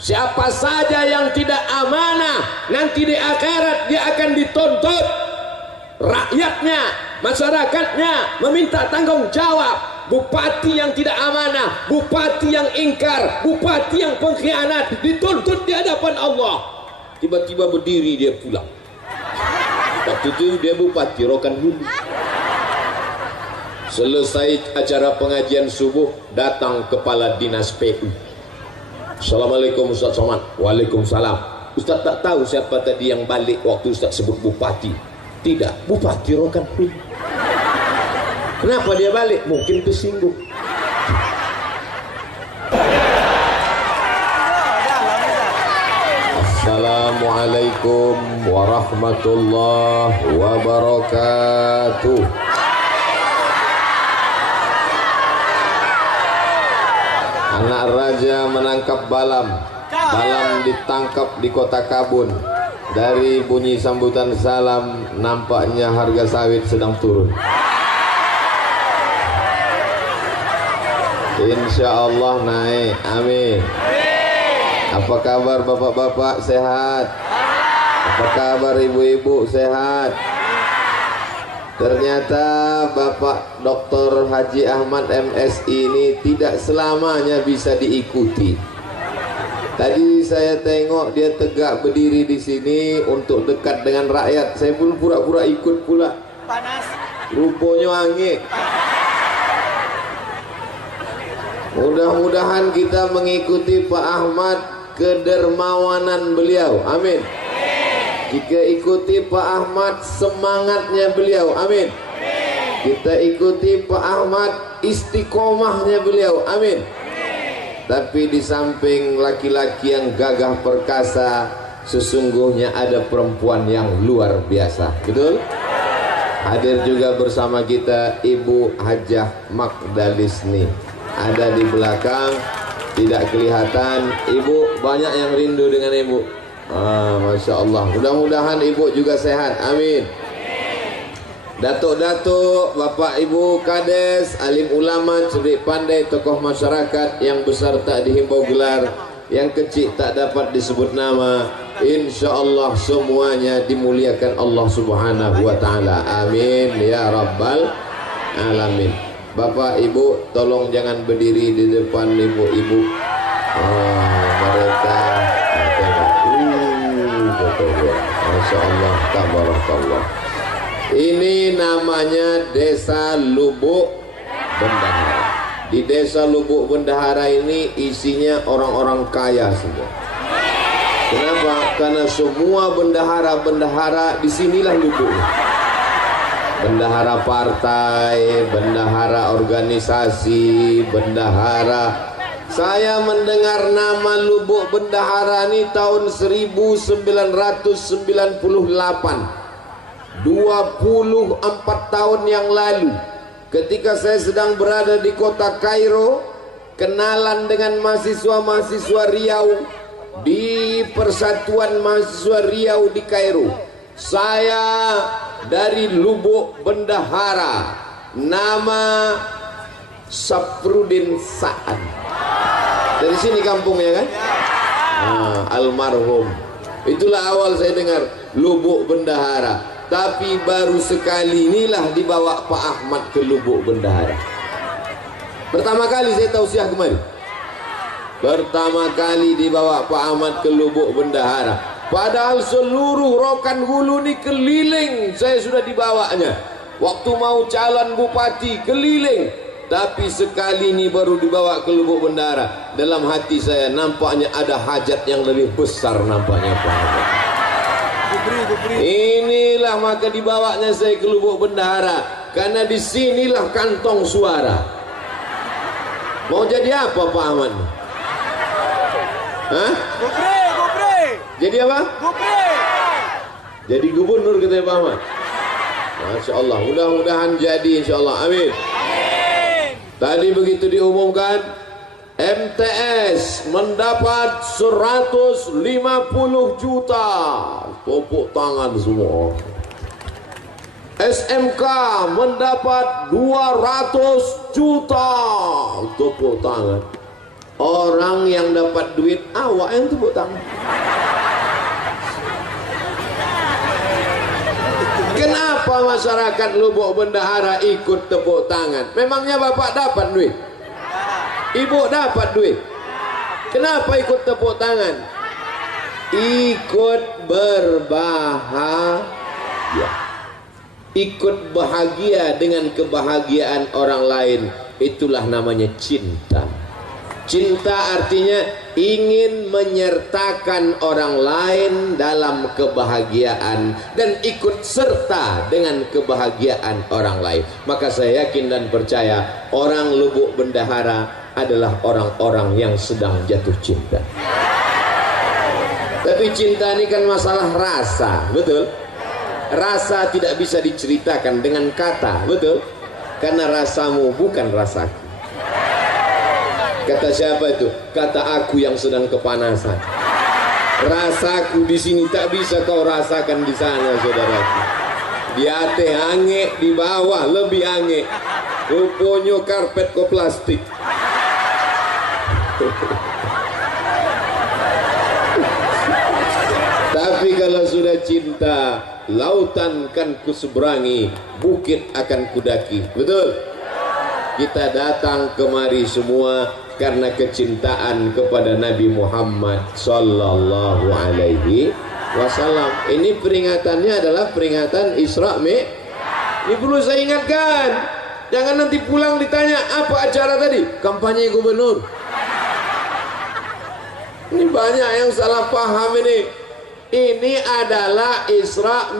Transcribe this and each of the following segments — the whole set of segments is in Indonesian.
Siapa saja yang tidak amanah, nanti di akhirat dia akan dituntut. Rakyatnya, masyarakatnya meminta tanggung jawab. Bupati yang tidak amanah, bupati yang ingkar, bupati yang pengkhianat dituntut di hadapan Allah. Tiba-tiba berdiri dia pulang. Waktu itu dia bupati Rokan Hulu. Selesai acara pengajian subuh, datang kepala dinas PU. Assalamualaikum Ustaz Somad. Waalaikumsalam. Ustaz tak tahu siapa tadi yang balik waktu Ustaz sebut bupati. Tidak, bupati Rokan Hulu. Kenapa dia balik? Mungkin tersinggung. Assalamualaikum warahmatullahi wabarakatuh. Anak raja menangkap balam. Balam ditangkap di kota Kabun. Dari bunyi sambutan salam, nampaknya harga sawit sedang turun. Insya Allah naik, amin. Apa kabar bapak-bapak, sehat? Apa kabar ibu-ibu, sehat? Ternyata Bapak Dr. Haji Ahmad MSI ini tidak selamanya bisa diikuti. Tadi saya tengok dia tegak berdiri di sini untuk dekat dengan rakyat. Saya pun pura-pura ikut pula. Panas. Rupanya angin. Mudah-mudahan kita mengikuti Pak Ahmad kedermawanan beliau, amin. Jika ikuti Pak Ahmad semangatnya beliau, amin. Kita ikuti Pak Ahmad istiqomahnya beliau, amin. Tapi di samping laki-laki yang gagah perkasa, sesungguhnya ada perempuan yang luar biasa, betul? Hadir juga bersama kita Ibu Hajah Magdalisni. Ada di belakang, tidak kelihatan. Ibu, banyak yang rindu dengan ibu. Masya Allah. Mudah-mudahan ibu juga sehat, amin. Datuk-datuk, bapak ibu kades, alim ulama, cerdik pandai, tokoh masyarakat, yang besar tak dihimbau gelar, yang kecil tak dapat disebut nama. Insya Allah semuanya dimuliakan Allah Subhanahu wa ta'ala, amin ya rabbal alamin. Bapak ibu tolong jangan berdiri di depan ibu-ibu. Mereka Masya Allah, tabarakallah. Ini namanya Desa Lubuk Bendahara. Di Desa Lubuk Bendahara ini isinya orang-orang kaya semua. Kenapa? Karena semua bendahara-bendahara disinilah lubuknya. Bendahara partai, bendahara organisasi, bendahara. Saya mendengar nama Lubuk Bendahara ini tahun 1998, 24 tahun yang lalu, ketika saya sedang berada di kota Kairo, kenalan dengan mahasiswa-mahasiswa Riau di Persatuan Mahasiswa Riau di Kairo. Saya dari Lubuk Bendahara, nama Safrudin Sa'an. Dari sini kampungnya kan? Almarhum. Itulah awal saya dengar Lubuk Bendahara. Tapi baru sekali inilah dibawa Pak Ahmad ke Lubuk Bendahara. Pertama kali saya tausiah kemari. Pertama kali dibawa Pak Ahmad ke Lubuk Bendahara. Padahal seluruh Rokan Hulu ini keliling saya sudah dibawanya. Waktu mau calon bupati keliling. Tapi sekali ini baru dibawa ke Lubuk Bendahara. Dalam hati saya nampaknya ada hajat yang lebih besar nampaknya Pak Ahmad. Inilah maka dibawanya saya ke Lubuk Bendahara, karena disinilah kantong suara. Mau jadi apa Pak Ahmad? Hah? Jadi apa? Jadi gubernur katanya Pak Ahmad. Masya Allah, mudah-mudahan jadi insya Allah, amin. Tadi begitu diumumkan, MTS mendapat 150 juta. Tepuk tangan semua. SMK mendapat 200 juta. Tepuk tangan. Orang yang dapat duit, awak yang tepuk tangan. Kenapa masyarakat Lubuk Bendahara ikut tepuk tangan? Memangnya bapak dapat duit? Ibu dapat duit? Kenapa ikut tepuk tangan? Ikut berbahagia. Ikut bahagia dengan kebahagiaan orang lain. Itulah namanya cinta. Cinta artinya ingin menyertakan orang lain dalam kebahagiaan dan ikut serta dengan kebahagiaan orang lain. Maka saya yakin dan percaya orang Lubuk Bendahara adalah orang-orang yang sedang jatuh cinta. Tapi cinta ini kan masalah rasa, betul? Rasa tidak bisa diceritakan dengan kata, betul? Karena rasamu bukan rasaku. Kata siapa itu? Kata aku yang sedang kepanasan. Rasaku di sini tak bisa kau rasakan di sana, saudaraku. Di atas ange, di bawah lebih ange. Rupanya karpet ko plastik. Tapi kalau sudah cinta, lautan kan kuseberangi, bukit akan kudaki. Betul? Kita datang kemari semua karena kecintaan kepada Nabi Muhammad sallallahu alaihi wasallam. Ini peringatannya adalah peringatan Isra Mi'raj. Ini perlu saya ingatkan. Jangan nanti pulang ditanya apa acara tadi? Kampanye gubernur. Ini banyak yang salah paham ini. Ini adalah Isra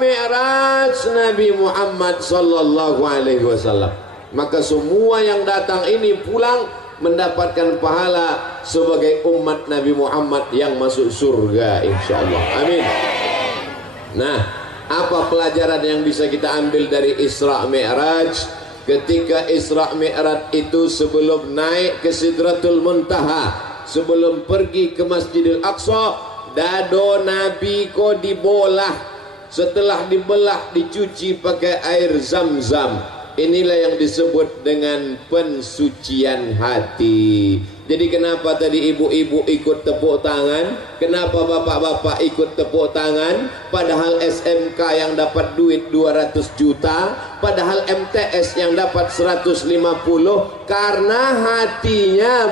Mi'raj Nabi Muhammad sallallahu alaihi wasallam. Maka semua yang datang ini pulang mendapatkan pahala sebagai umat Nabi Muhammad yang masuk surga insyaallah. Amin. Nah, apa pelajaran yang bisa kita ambil dari Isra Mi'raj? Ketika Isra Mi'raj itu sebelum naik ke Sidratul Muntaha, sebelum pergi ke Masjidil Aqsa, dado Nabi ko dibolah. Setelah dibelah dicuci pakai air Zam-Zam. Inilah yang disebut dengan pensucian hati. Jadi kenapa tadi ibu-ibu ikut tepuk tangan? Kenapa bapak-bapak ikut tepuk tangan? Padahal SMK yang dapat duit 200 juta, padahal MTS yang dapat 150, karena hatinya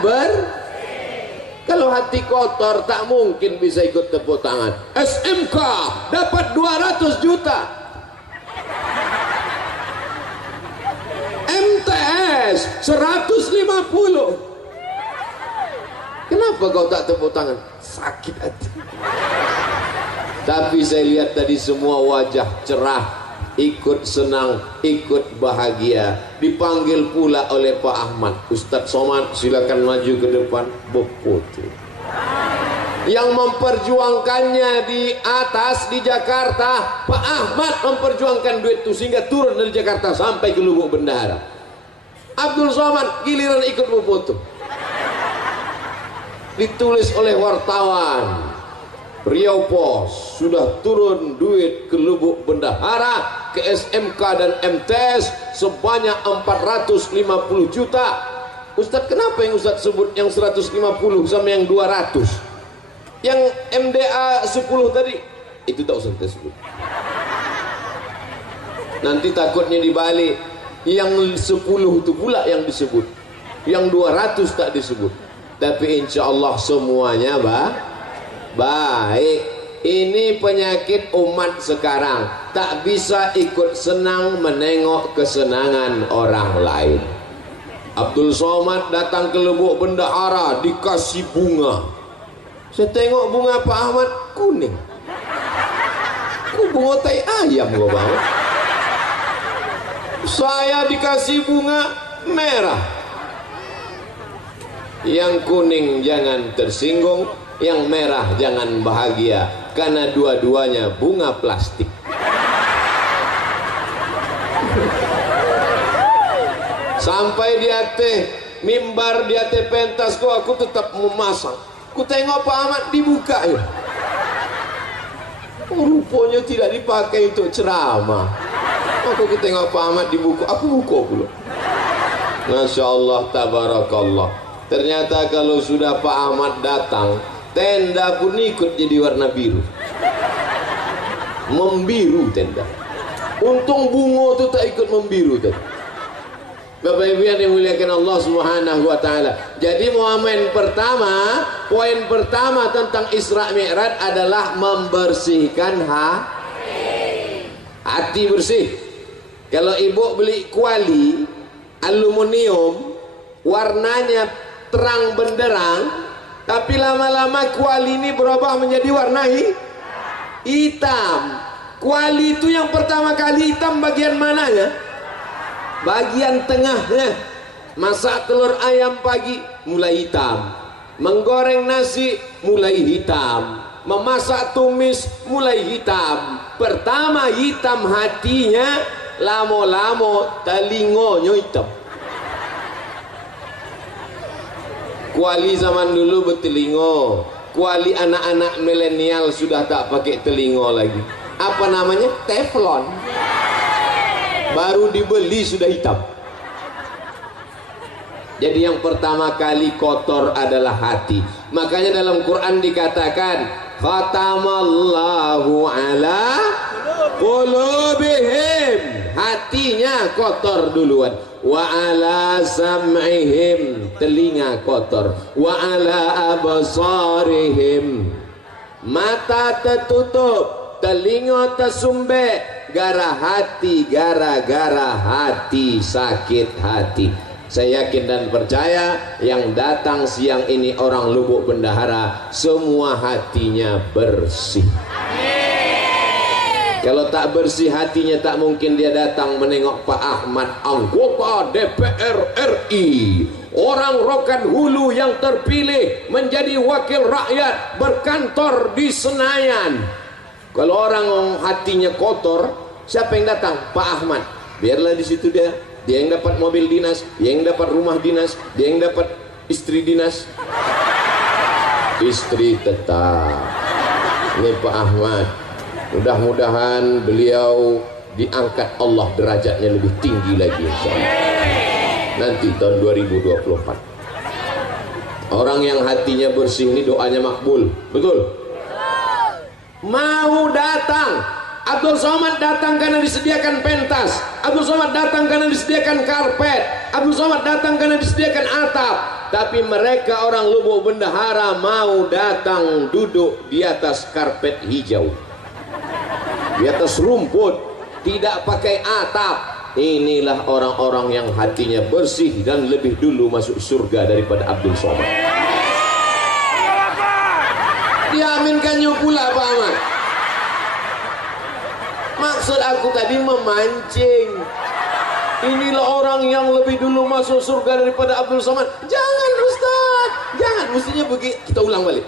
kalau hati kotor tak mungkin bisa ikut tepuk tangan. SMK dapat 200 juta. MTS 150. Kenapa kau tak tepuk tangan? Sakit hati. Tapi saya lihat tadi semua wajah cerah, ikut senang, ikut bahagia. Dipanggil pula oleh Pak Ahmad. Ustadz Somad silakan maju ke depan, berfoto. Yang memperjuangkannya di atas di Jakarta, Pak Ahmad memperjuangkan duit itu sehingga turun dari Jakarta sampai ke Lubuk Bendahara. Abdul Somad giliran ikut berfoto. Ditulis oleh wartawan Riau Pos, sudah turun duit ke Lubuk Bendahara, ke SMK dan MTS sebanyak 450 juta. Ustadz, kenapa yang Ustadz sebut yang 150 sama yang 200? Yang MDA 10 tadi itu tak usah kita sebut. Nanti takutnya dibalik, yang 10 itu pula yang disebut, yang 200 tak disebut. Tapi insya Allah semuanya baik. Ini penyakit umat sekarang, tak bisa ikut senang menengok kesenangan orang lain. Abdul Somad datang ke Lubuk Bendahara dikasih bunga. Saya tengok bunga Pak Ahmad kuning. Bunga tai ayam gua bang. Saya dikasih bunga merah. Yang kuning jangan tersinggung, yang merah jangan bahagia, karena dua-duanya bunga plastik. Sampai di atas mimbar, di atas pentas aku tetap memasang. Ku tengok Pak Ahmad dibuka ya. Rupanya tidak dipakai untuk ceramah. Aku tengok Pak Ahmad dibuka, aku buka pula. Masya Allah, tabarakallah. Ternyata kalau sudah Pak Ahmad datang, tenda pun ikut jadi warna biru, membiru tenda. Untung bunga itu tak ikut membiru tadi. Bapak Ibu yang dimuliakan Allah Subhanahu wa taala. Jadi poin pertama tentang Isra Mi'raj adalah membersihkan hati bersih. Kalau ibu beli kuali aluminium, warnanya terang benderang, tapi lama-lama kuali ini berubah menjadi warna hitam. Kuali itu yang pertama kali hitam bagian mananya? Bagian tengahnya. Masak telur ayam pagi mulai hitam, menggoreng nasi mulai hitam, memasak tumis mulai hitam. Pertama hitam hatinya, lamo-lamo telingonya hitam. Kuali zaman dulu bertelingo, kuali anak-anak milenial sudah tak pakai telingo lagi. Apa namanya? Teflon. Baru dibeli sudah hitam. Jadi yang pertama kali kotor adalah hati. Makanya dalam Quran dikatakan khatamallahu ala qulubihim, hatinya kotor duluan. Wa ala sam'ihim, telinga kotor. Wa ala absarihim, mata tertutup, telinga tersumbat. Gara-gara hati sakit hati. Saya yakin dan percaya yang datang siang ini orang Lubuk Bendahara semua hatinya bersih. Kalau tak bersih hatinya, tak mungkin dia datang menengok Pak Ahmad, anggota DPR RI, orang Rokan Hulu yang terpilih menjadi wakil rakyat berkantor di Senayan. Kalau orang hatinya kotor, siapa yang datang? Pak Ahmad. Biarlah di situ dia yang dapat mobil dinas, dia yang dapat rumah dinas, dia yang dapat istri dinas. Istri tetap. Ini Pak Ahmad. Mudah-mudahan beliau diangkat Allah derajatnya lebih tinggi lagi insyaallah. Nanti tahun 2024. Orang yang hatinya bersih ini doanya makbul. Betul? Mau datang. Abdul Somad datang karena disediakan pentas. Abdul Somad datang karena disediakan karpet. Abdul Somad datang karena disediakan atap. Tapi mereka orang Lubuk Bendahara mau datang duduk di atas karpet hijau, di atas rumput, tidak pakai atap. Inilah orang-orang yang hatinya bersih dan lebih dulu masuk surga daripada Abdul Somad. Diaminkannya pula Pak Ahmad. Maksud aku tadi memancing. Inilah orang yang lebih dulu masuk surga daripada Abdul Somad. Jangan Ustaz, jangan, mestinya begitu. Kita ulang balik.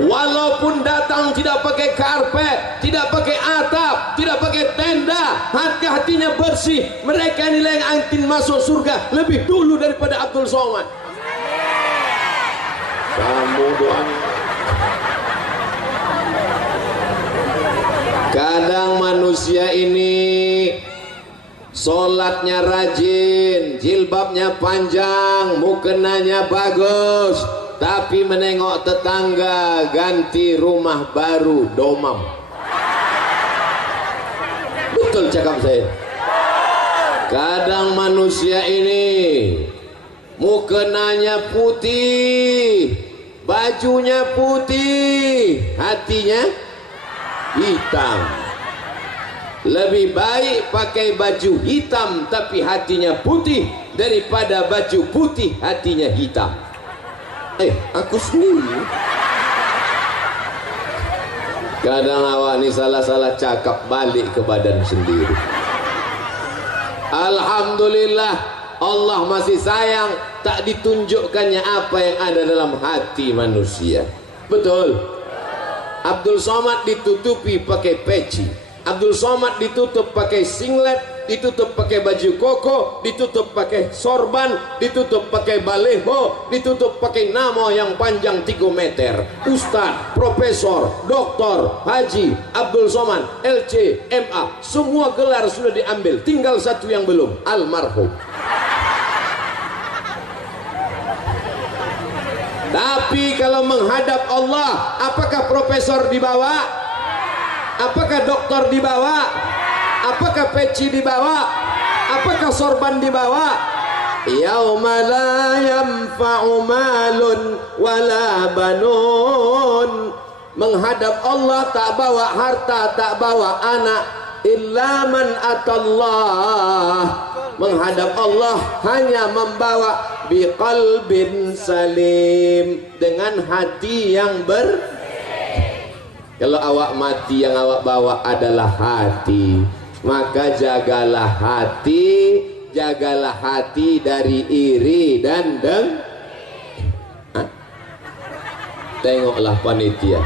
Walaupun datang tidak pakai karpet, tidak pakai atap, tidak pakai tenda, hati-hatinya bersih. Mereka inilah yang antin masuk surga lebih dulu daripada Abdul Somad. Kamu doanya. Kadang manusia ini sholatnya rajin, jilbabnya panjang, mukenanya bagus, tapi menengok tetangga ganti rumah baru domam. Betul cakap saya. Kadang manusia ini mukenanya putih, bajunya putih, hatinya hitam. Lebih baik pakai baju hitam tapi hatinya putih daripada baju putih hatinya hitam. Aku sendiri. Kadang awak ni salah-salah cakap balik ke badan sendiri. Alhamdulillah Allah masih sayang, tak ditunjukkannya apa yang ada dalam hati manusia. Betul. Abdul Somad ditutupi pakai peci, Abdul Somad ditutup pakai singlet, ditutup pakai baju koko, ditutup pakai sorban, ditutup pakai baleho, ditutup pakai nama yang panjang 3 meter. Ustadz, profesor, doktor, haji, Abdul Somad, LC, MA, semua gelar sudah diambil, tinggal satu yang belum, almarhum. Tapi kalau menghadap Allah, apakah profesor dibawa? Apakah doktor dibawa? Apakah peci dibawa? Apakah sorban dibawa? Yauma la yanfa'u malun wala banun. Menghadap Allah tak bawa harta, tak bawa anak, illa man atallah. Menghadap Allah hanya membawa biqalbin salim, dengan hati yang Kalau awak mati yang awak bawa adalah hati, maka jagalah hati dari iri dan Tengoklah panitia.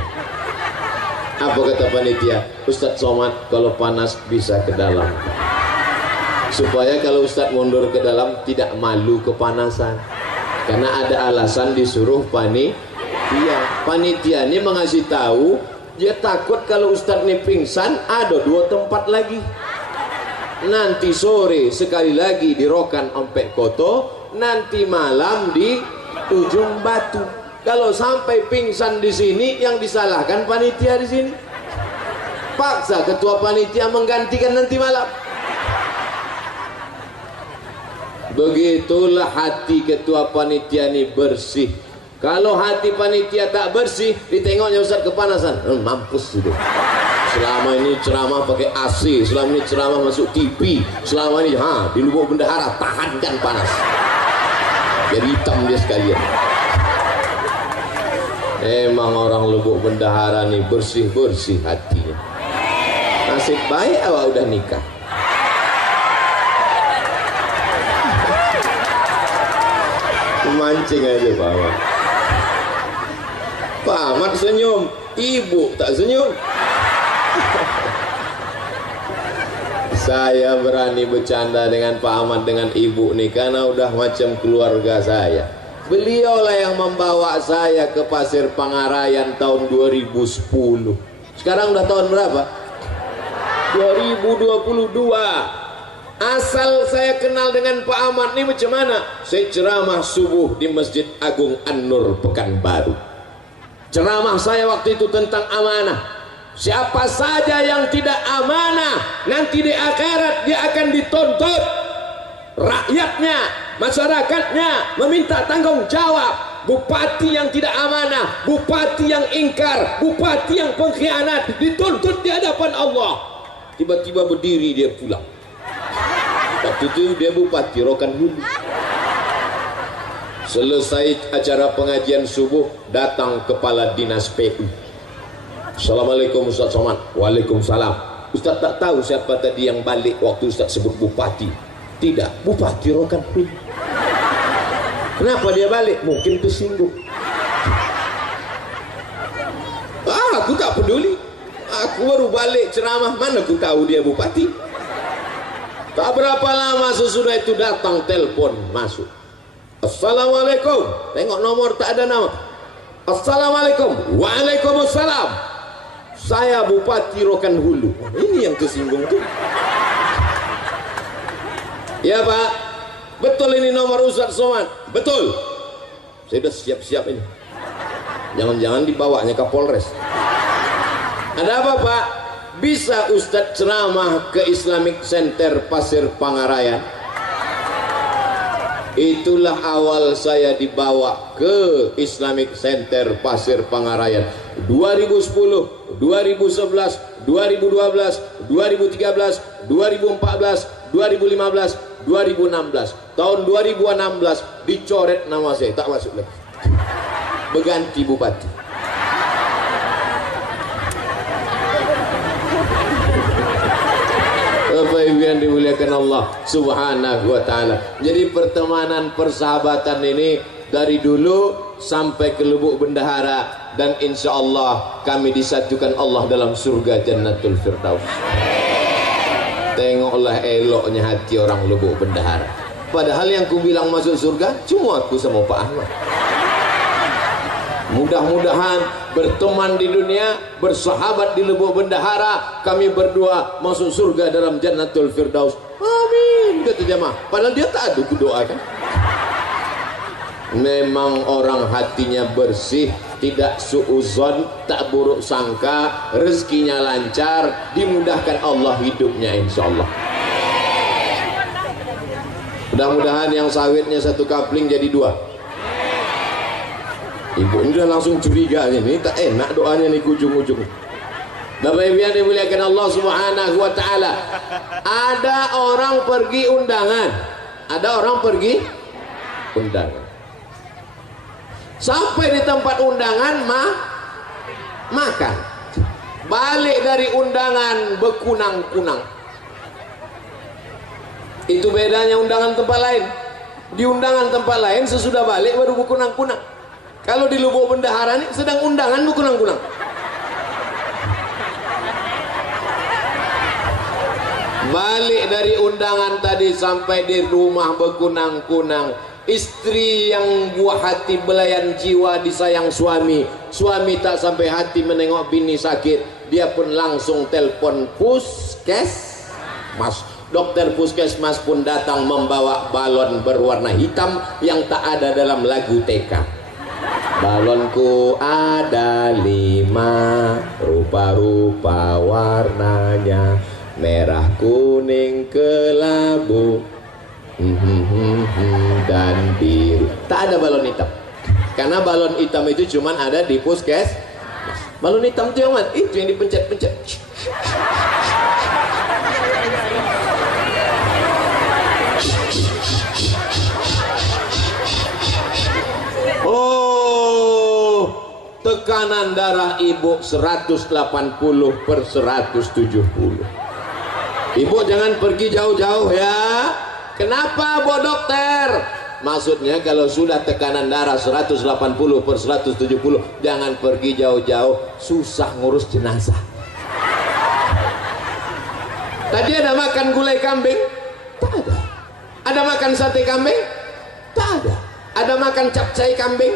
Apa kata panitia? Ustadz Somad kalau panas bisa ke dalam, supaya kalau Ustadz mundur ke dalam tidak malu kepanasan, karena ada alasan disuruh panitia. Panitia ini mengasih tahu, dia takut kalau Ustadz ini pingsan, ada 2 tempat lagi. Nanti sore sekali lagi di Rokan Ompek Koto, nanti malam di Ujung Batu. Kalau sampai pingsan di sini, yang disalahkan panitia di sini. Paksa ketua panitia menggantikan nanti malam. Begitulah hati ketua panitia ini bersih. Kalau hati panitia tak bersih, ditengoknya Ustaz kepanasan, mampus itu. Selama ini ceramah pakai AC, selama ini ceramah masuk TV, selama ini di lubuk bendahara tahankan panas, jadi hitam dia sekalian. Emang orang lubuk bendahara nih bersih-bersih hatinya. Nasib baik awak udah nikah. Mancing aja Pak Ahmad. Pak Ahmad senyum, ibu tak senyum. Saya berani bercanda dengan Pak Ahmad dengan ibu nih karena udah macam keluarga saya. Beliaulah yang membawa saya ke Pasir Pangarayan tahun 2010. Sekarang udah tahun berapa? 2022. Asal saya kenal dengan Pak Ahmad ini macam mana? Saya ceramah subuh di Masjid Agung An-Nur Pekanbaru. Ceramah saya waktu itu tentang amanah. Siapa saja yang tidak amanah, nanti di akhirat dia akan dituntut. Rakyatnya, masyarakatnya meminta tanggung jawab. Bupati yang tidak amanah, bupati yang ingkar, bupati yang pengkhianat dituntut di hadapan Allah. Tiba-tiba berdiri dia pulang. Waktu itu dia bupati Rokan Hulu. Selesai acara pengajian subuh, datang kepala dinas PU. Assalamualaikum Ustaz Somad. Waalaikumsalam. Ustaz tak tahu siapa tadi yang balik waktu Ustaz sebut bupati. Tidak, bupati Rokan Hulu. Kenapa dia balik? Mungkin tersinggung. Aku tak peduli. Aku baru balik ceramah, mana aku tahu dia bupati. Tak berapa lama sesudah itu datang telepon masuk. Assalamualaikum. Tengok nomor tak ada nama. Assalamualaikum. Waalaikumsalam. Saya Bupati Rokan Hulu. Ini yang tersinggung tuh. Ya Pak, betul ini nomor Ustaz Somad. Betul. Saya sudah siap-siap ini. Jangan-jangan dibawanya ke Polres. Ada apa Pak? Bisa Ustadz ceramah ke Islamic Center Pasir Pangarayan? Itulah awal saya dibawa ke Islamic Center Pasir Pangarayan 2010, 2011, 2012, 2013, 2014, 2015, 2016. Tahun 2016 dicoret nama saya, tak masuk lagi. Berganti bupati. Bapak Ibu yang dimuliakan Allah Subhanahu wa Ta'ala. Jadi pertemanan persahabatan ini dari dulu sampai ke lubuk bendahara, dan insya Allah kami disatukan Allah dalam surga Jannatul Firdaus. Tengoklah eloknya hati orang Lubuk Bendahara. Padahal yang ku bilang masuk surga cuma aku sama Pak Ahmad. Mudah-mudahan berteman di dunia, bersahabat di Lubuk Bendahara, kami berdua masuk surga dalam Jannatul Firdaus. Amin, kata jamaah. Padahal dia tak ada doa kan. Memang orang hatinya bersih, tidak suuzon, tak buruk sangka, rezekinya lancar, dimudahkan Allah hidupnya insya Allah. Mudah-mudahan yang sawitnya satu kapling jadi dua. Ibu ini udah langsung curiga ini, tak enak doanya nih ujung-ujung. Bapak Ibu yang dimuliakan Allah Subhanahu wa taala. Ada orang pergi undangan. Ada orang pergi undangan. Sampai di tempat undangan makan. Balik dari undangan bekunang-kunang. Itu bedanya undangan tempat lain. Di undangan tempat lain sesudah balik baru bekunang-kunang. Kalau di Lubuk Bendahara ini sedang undangan bekunang-kunang. Balik dari undangan tadi sampai di rumah bekunang-kunang. Istri yang buah hati belayan jiwa disayang suami. Suami tak sampai hati menengok bini sakit. Dia pun langsung telpon puskesmas. Dokter puskesmas pun datang membawa balon berwarna hitam yang tak ada dalam lagu TK. Balonku ada 5, rupa-rupa warnanya, merah, kuning, kelabu, dan biru. Tak ada balon hitam, karena balon hitam itu cuman ada di puskes. Balon hitam itu yang mana? Itu yang dipencet-pencet. Oh, tekanan darah ibu 180/170. Ibu jangan pergi jauh-jauh ya. Kenapa, Bu Dokter? Maksudnya kalau sudah tekanan darah 180/170, jangan pergi jauh-jauh, susah ngurus jenazah. Tadi ada makan gulai kambing? Tak ada. Ada makan sate kambing? Tak ada. Ada makan capcay kambing?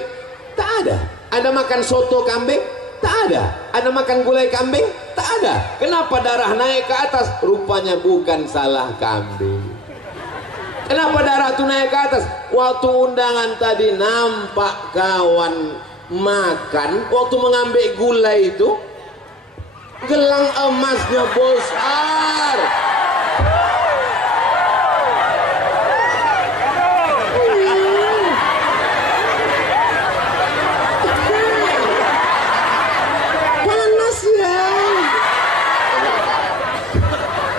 Tak ada. Ada makan soto kambing? Tak ada. Ada makan gulai kambing? Tak ada. Kenapa darah naik ke atas? Rupanya bukan salah kambing. Kenapa darah itu naik ke atas? Waktu undangan tadi nampak kawan makan, waktu mengambil gulai itu gelang emasnya besar.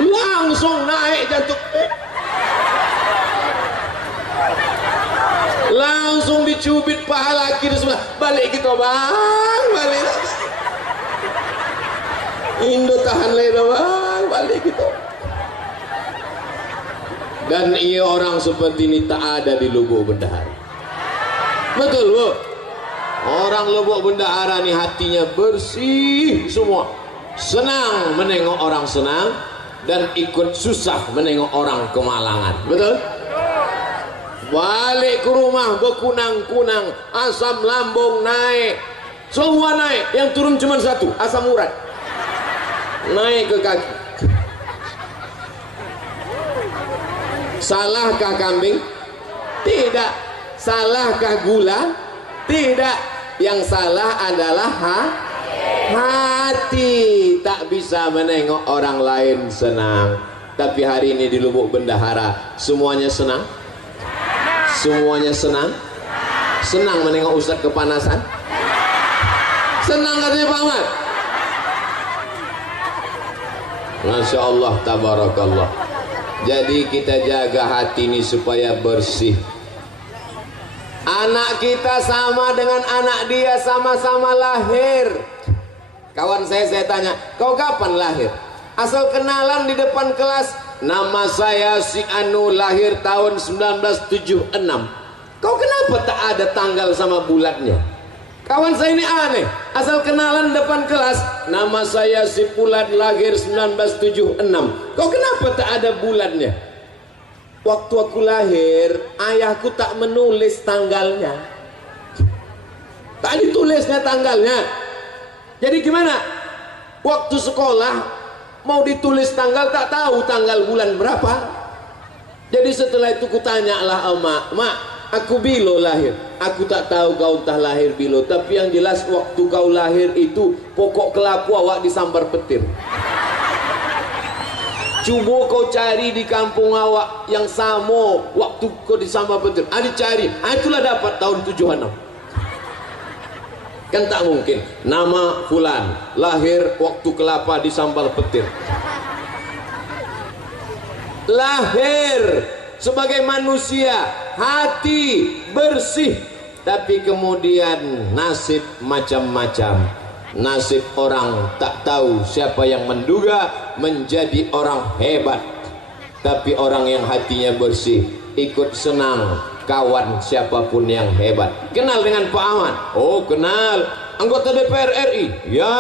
Langsung naik jantung, langsung dicubit paha kiri semua. Balik gitu bang, balik. Indo tahan leda bang, balik gitu. Dan ia orang seperti ini tak ada di Lubuk Bendahara. Betul Bu? Orang Lubuk Bendahara ini hatinya bersih semua, senang menengok orang senang, dan ikut susah menengok orang kemalangan. Betul? Balik ke rumah bekunang-kunang, asam lambung naik, semua naik. Yang turun cuma satu, asam urat naik ke kaki. Salahkah kambing? Tidak. Salahkah gula? Tidak. Yang salah adalah hati. Tak bisa menengok orang lain senang. Tapi hari ini di Lubuk Bendahara semuanya senang. Semuanya senang. Senang menengok Ustadz kepanasan. Senang katanya Pak Ahmad. Masya Allah, tabarakallah. Jadi kita jaga hati ini supaya bersih. Anak kita sama dengan anak dia, sama-sama lahir. Kawan saya tanya, kau kapan lahir? Asal kenalan di depan kelas, nama saya si Anu, lahir tahun 1976. Kau kenapa tak ada tanggal sama bulatnya? Kawan saya ini aneh, asal kenalan depan kelas, nama saya si Fulan, lahir 1976. Kok kenapa tak ada bulannya? Waktu aku lahir, ayahku tak menulis tanggalnya. Tak ditulisnya tanggalnya. Jadi gimana? Waktu sekolah mau ditulis tanggal, tak tahu tanggal bulan berapa. Jadi setelah itu kutanyalah emak, "Mak, aku Bilo lahir." "Aku tak tahu kau entah lahir Bilo, tapi yang jelas waktu kau lahir itu pokok kelapu awak disambar petir. Coba kau cari di kampung awak yang sama waktu kau disambar petir. Dicari, itulah dapat tahun 76. Kan tak mungkin. Nama Fulan, lahir waktu kelapa disambar petir. Lahir sebagai manusia, hati bersih, tapi kemudian nasib macam-macam. Nasib orang tak tahu, siapa yang menduga menjadi orang hebat, tapi orang yang hatinya bersih ikut senang kawan siapapun yang hebat. Kenal dengan Pak Ahmad? Oh kenal. Anggota DPR RI? Ya.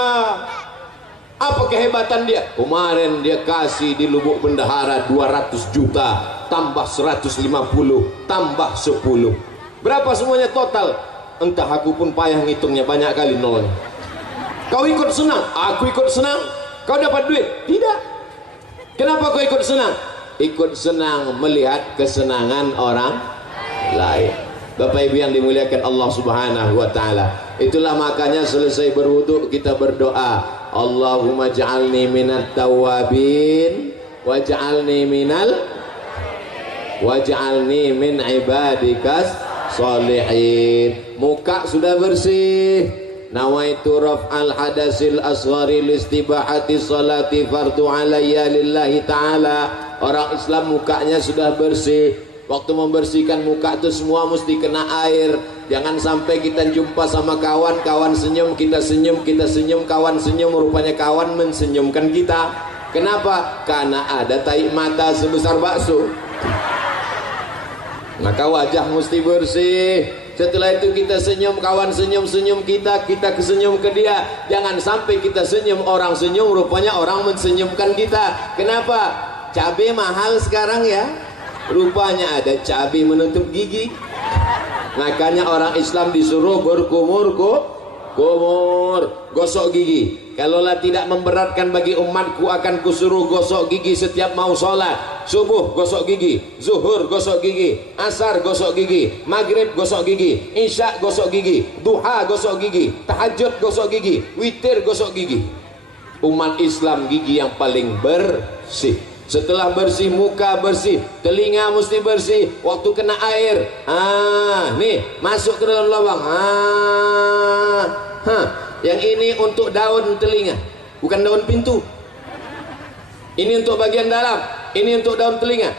Apa kehebatan dia? Kemarin dia kasih di Lubuk Bendahara 200 juta tambah 150 tambah 10. Berapa semuanya total? Entah, aku pun payah ngitungnya, banyak kali nolnya. Kau ikut senang, aku ikut senang. Kau dapat duit? Tidak. Kenapa kau ikut senang? Ikut senang melihat kesenangan orang lain. Bapak Ibu yang dimuliakan Allah Subhanahu wa taala. Itulah makanya selesai berwudu kita berdoa, Allahumma ja'alni minat tawabin waj'alni min ibadikas sholihin. Muka sudah bersih. Nawaitu raf'al hadasil asghari listibahati salati fardu alayya lillahi ta'ala. Orang Islam mukanya sudah bersih. Waktu membersihkan muka itu semua mesti kena air. Jangan sampai kita jumpa sama kawan, kawan senyum, kita senyum, kita senyum, kawan senyum, rupanya kawan mensenyumkan kita. Kenapa? Karena ada tahi mata sebesar bakso. Maka wajah mesti bersih. Setelah itu kita senyum, kawan senyum-senyum kita, kita kesenyum ke dia. Jangan sampai kita senyum, orang senyum, rupanya orang mensenyumkan kita. Kenapa? Cabai mahal sekarang ya. Rupanya ada cabai menutup gigi. Makanya orang Islam disuruh berkumur gosok gigi. Kalaulah tidak memberatkan bagi umatku, akan kusuruh gosok gigi setiap mau sholat. Subuh gosok gigi, zuhur gosok gigi, asar gosok gigi, maghrib gosok gigi, isya gosok gigi, duha gosok gigi, tahajud gosok gigi, witir gosok gigi. Umat Islam gigi yang paling bersih. Setelah bersih, muka bersih, telinga mesti bersih. Waktu kena air, nih masuk ke dalam lubang. Yang ini untuk daun telinga, bukan daun pintu. Ini untuk bagian dalam, ini untuk daun telinga.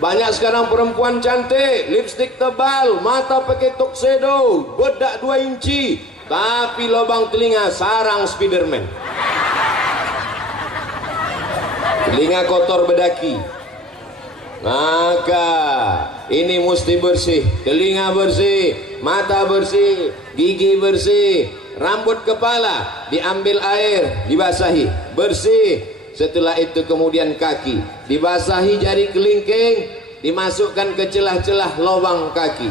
Banyak sekarang perempuan cantik, lipstik tebal, mata pakai tuxedo, bedak 2 inci, tapi lubang telinga sarang Spiderman. Telinga kotor bedaki. Maka ini mesti bersih. Telinga bersih, mata bersih, gigi bersih, rambut kepala diambil air, dibasahi, bersih. Setelah itu kemudian kaki dibasahi, jari kelingking dimasukkan ke celah-celah lubang kaki.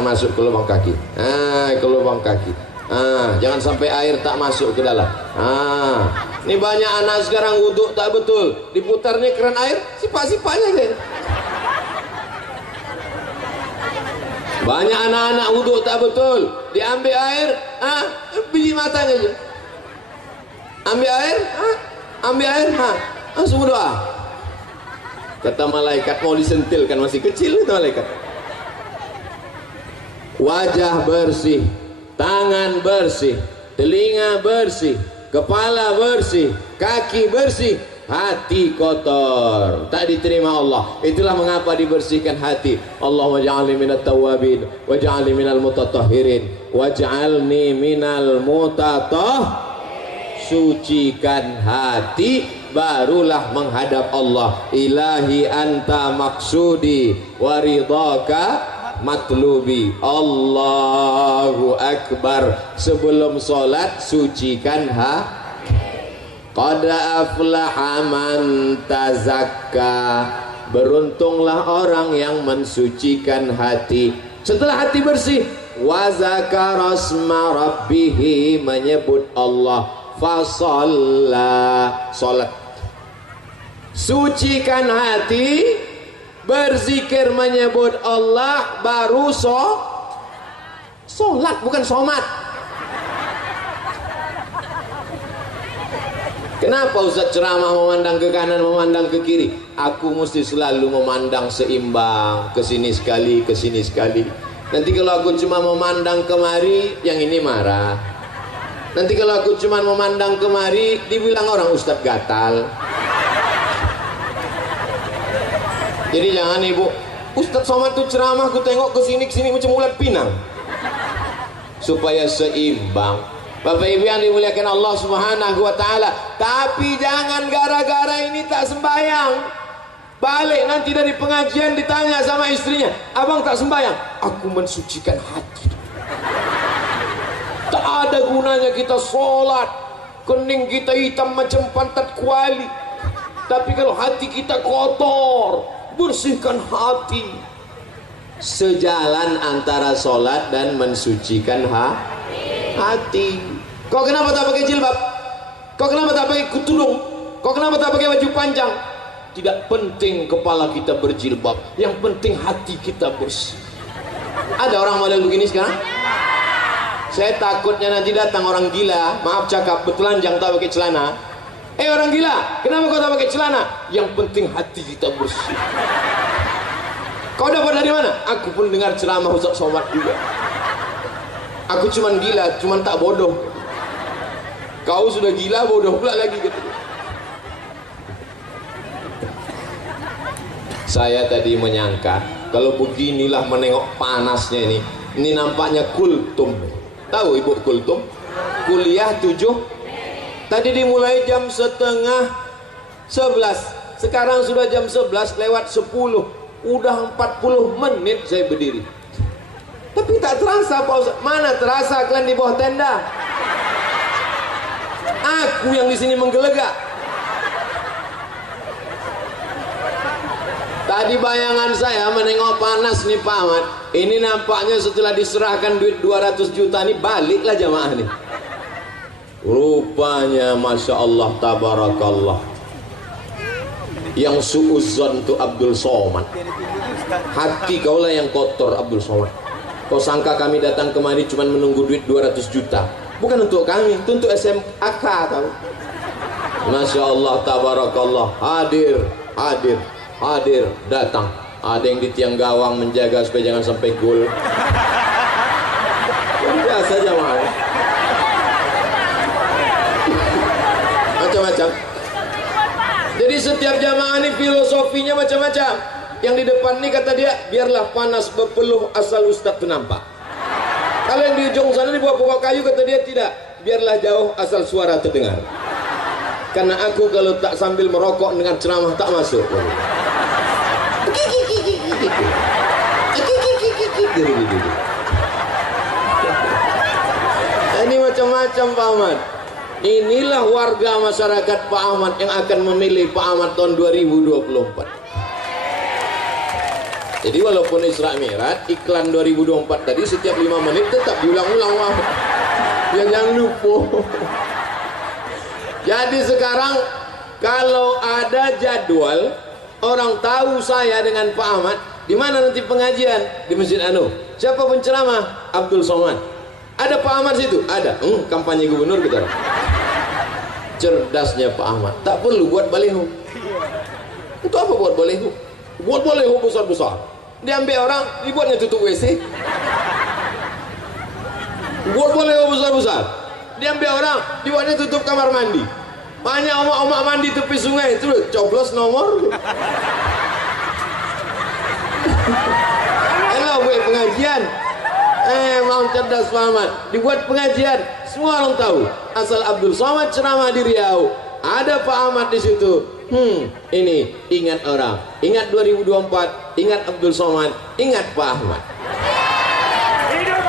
Masuk ke lubang kaki. Ke lubang kaki. Jangan sampai air tak masuk ke dalam. Ini banyak anak sekarang wudhu tak betul, diputarnya keran air, sipak-sipaknya aja. Banyak anak-anak wudhu tak betul, diambil air, biji matanya aja. Ambil air, langsung berdoa. Kata malaikat, mau disentilkan, masih kecil itu malaikat. Wajah bersih, tangan bersih, telinga bersih, kepala bersih, kaki bersih, hati kotor, tak diterima Allah. Itulah mengapa dibersihkan hati. Allahumma ja'alni minat tawabin waj'alni minal mutatahhirin waj'alni minal sucikan hati, barulah menghadap Allah. Ilahi anta maksudi waridhaka matlubi. Allahu Akbar. Sebelum sholat sucikan qad aflaha man tazakka. Beruntunglah orang yang mensucikan hati. Setelah hati bersih, wa zakara asma rabbih, menyebut Allah, fasalla, salat. Sucikan hati, berzikir menyebut Allah, baru salat, bukan somat. Kenapa Ustaz ceramah memandang ke kanan, memandang ke kiri? Aku mesti selalu memandang seimbang, ke sini sekali, ke sini sekali. Nanti kalau aku cuma memandang kemari, yang ini marah. Nanti kalau aku cuma memandang kemari, dibilang orang Ustaz gatal. Jadi jangan ibu, Ustaz Somad tuh ceramah, aku tengok ke sini macam ulat pinang. Supaya seimbang. Bapak Ibu yang dimuliakan Allah Subhanahu wa taala, tapi jangan gara-gara ini tak sembahyang. Balik nanti dari pengajian ditanya sama istrinya, "Abang tak sembahyang?" "Aku mensucikan hati." Tak ada gunanya kita sholat, kening kita hitam macam pantat kuali. Tapi kalau hati kita kotor, bersihkan hati. Sejalan antara sholat dan mensucikan hati. Kau kenapa tak pakai jilbab? Kau kenapa tak pakai kutulung? Kau kenapa tak pakai baju panjang? Tidak penting kepala kita berjilbab, yang penting hati kita bersih. Ada orang model begini sekarang? Saya takutnya nanti datang orang gila, maaf cakap, bertelanjang tak pakai celana. Orang gila, kenapa kau tak pakai celana? Yang penting hati kita bersih. Kau dapat dari mana? Aku pun dengar ceramah Ustaz Somad juga. Aku cuman gila, cuman tak bodoh. Kau sudah gila, bodoh pula lagi gitu. Saya tadi menyangka kalau beginilah menengok panasnya ini nampaknya kultum. Tahu ibu kultum? Kuliah 7. Tadi dimulai jam setengah 11. Sekarang sudah jam 11 lewat 10. Udah 40 menit saya berdiri. Tapi tak terasa Pak Ustaz. Mana terasa kalian di bawah tenda? Aku yang di sini menggelegak. Tadi bayangan saya menengok panas nih Pak Ahmad. Ini nampaknya setelah diserahkan duit 200 juta nih baliklah jamaah nih. Rupanya Masya Allah tabarakallah, yang suuzon tuh Abdul Somad. Hati kaulah yang kotor Abdul Somad. Kau sangka kami datang kemari cuma menunggu duit 200 juta? Bukan untuk kami, itu untuk SMAK tahu. Masya Allah tabarakallah, hadir datang. Ada yang di tiang gawang menjaga supaya jangan sampai gol. Biasa jamaah. Macam-macam. Jadi setiap jamaah ini filosofinya macam-macam. Yang di depan ini kata dia, biarlah panas berpeluh asal Ustadz itu nampak. Kalau yang di ujung sana di bawah pokok kayu kata dia tidak, biarlah jauh asal suara terdengar. Karena aku kalau tak sambil merokok dengan ceramah tak masuk. Ini macam-macam Pak Ahmad. Inilah warga masyarakat Pak Ahmad yang akan memilih Pak Ahmad tahun 2024. Jadi walaupun Isra Mi'raj iklan 2024 tadi setiap 5 menit tetap diulang-ulang. Ya jangan lupa. Jadi sekarang kalau ada jadwal, orang tahu saya dengan Pak Ahmad, di mana nanti pengajian? Di Masjid Anu. Siapa penceramah? Abdul Somad. Ada Pak Ahmad situ? Ada. Kampanye gubernur kita. Cerdasnya Pak Ahmad. Tak perlu buat baliho. Itu apa buat baliho? Buat baliho besar-besar. Diambil orang, dibuatnya tutup WC. Buat baliho besar-besar. Diambil orang, dibuatnya tutup kamar mandi. Banyak omak-omak mandi tepi sungai itu coblos nomor. Hello buat pengajian. Mau cerdas Muhammad. Dibuat pengajian, semua orang tahu. Asal Abdul Somad ceramah di Riau, ada Pak Ahmad di situ. Ini ingat orang, ingat 2024, ingat Abdul Somad, ingat Pak Ahmad.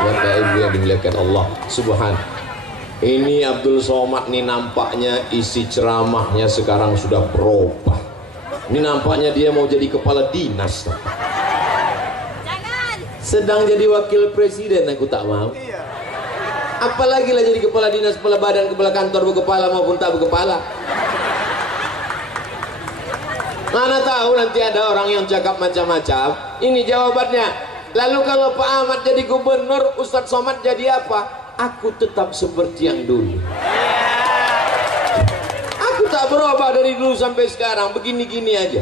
Bapak Ibu yang dimuliakan Allah Subhanahu. Ini Abdul Somad nih nampaknya isi ceramahnya sekarang sudah berubah. Ini nampaknya dia mau jadi kepala dinas. Jangan. Sedang jadi wakil presiden aku tak mau. Apalagi lah jadi kepala dinas, kepala badan, kepala kantor, berkepala maupun tak berkepala. Mana tahu nanti ada orang yang cakap macam-macam. Ini jawabannya. Lalu kalau Pak Ahmad jadi gubernur, Ustadz Somad jadi apa? Aku tetap seperti yang dulu. Aku tak berubah dari dulu sampai sekarang, begini-gini aja.